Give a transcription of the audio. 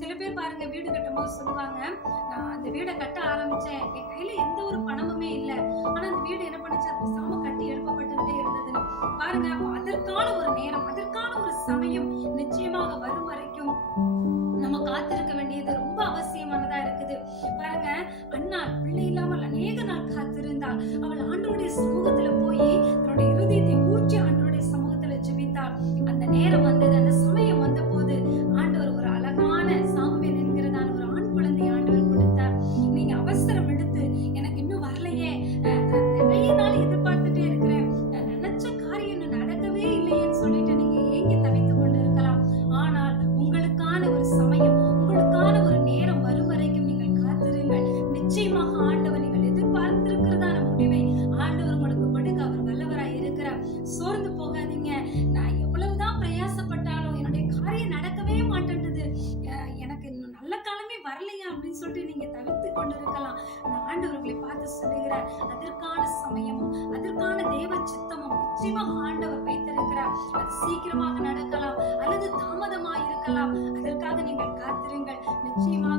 சில பேர் பாருங்க, வீடு கட்டும்போது சொல்லுவாங்க, நான் அந்த வீடை கட்ட ஆரம்பிச்சேன், என் கையில எந்த ஒரு பணமுமே இல்ல, ஆனா அந்த வீடு என்ன பண்ணுச்சு, அது பேசாம கட்டி எழுப்பப்பட்டுக்கிட்டே இருந்ததுன்னு. பாருங்க, அப்ப அதற்கான ஒரு நேரம், அதற்கான ஒரு சமயம் நிச்சயமாக வரும் வரைக்கும் நம்ம காத்திருக்க வேண்டியது ரொம்ப அவசியமானதா இருக்குது. பாருங்க, அன்னாள் பிள்ளை இல்லாமல் அநேக நாள் காத்திருந்தாள். அவள் ஆண்டவருடைய சமூகத்துல போய் தன்னுடைய இருதயத்தை ஊற்றி ஆண்டவருடைய சமூகத்துல ஜெபித்தாள். அந்த நேரம் வந்தது, அந்த சமயம் வந்த போது ஆண்டவர் ஒரு அழகான சாமுவேல் என்கிறதான ஒரு ஆண் குழந்தை ஆண்டவர் கொடுத்தார். நீங்க அவசரம் எடுத்து, எனக்கு இன்னும் வரலையே, நிறைய நாள் எதிர்பார்த்துட்டே இருக்கிறேன், நான் நினைச்ச காரியம் இன்னும் நடக்கவே இல்லையேன்னு சொல்லிட்டு நீங்க ஏங்கி தவித்துக் கொண்டு இருக்கலாம். ஆனால் உங்களுக்கான ஒரு சமயம், உங்களுக்கான ஒரு நேரம் வரும் வரைக்கும் நீங்கள் காத்திருங்கள். நிச்சயமாக ஆண்டவர் நீங்கள் எதிர்பார்த்திருக்கிறதான முடிவை ஆண்டவர் உங்களுக்கு கொடுக்க அவர் வல்லவராய் இருக்கிறார். சோர்ந்து போகாதீங்க. நான் எவ்வளவுதான் பிரயாசப்பட்டாலும் என்னுடைய காரியம் நடக்கவே மாட்டேன்றது, எனக்கு இன்னும் நல்ல காலமே வரலையா அப்படின்னு சொல்லிட்டு நீங்க தவித்துக் கொண்டிருக்கலாம். ஆண்டவர் உங்களை பார்த்து சொல்லுகிறார், அதற்கான சமயமும் அதற்கான தேவ சித்தமும் நிச்சயமாக ஆண்டவர் வைத்திருக்கிறார். அது சீக்கிரமாக நடக்கலாம் அல்லது தாமதமாக இருக்கலாம். அதற்காக நீங்கள் காத்திருங்கள். நிச்சயமாக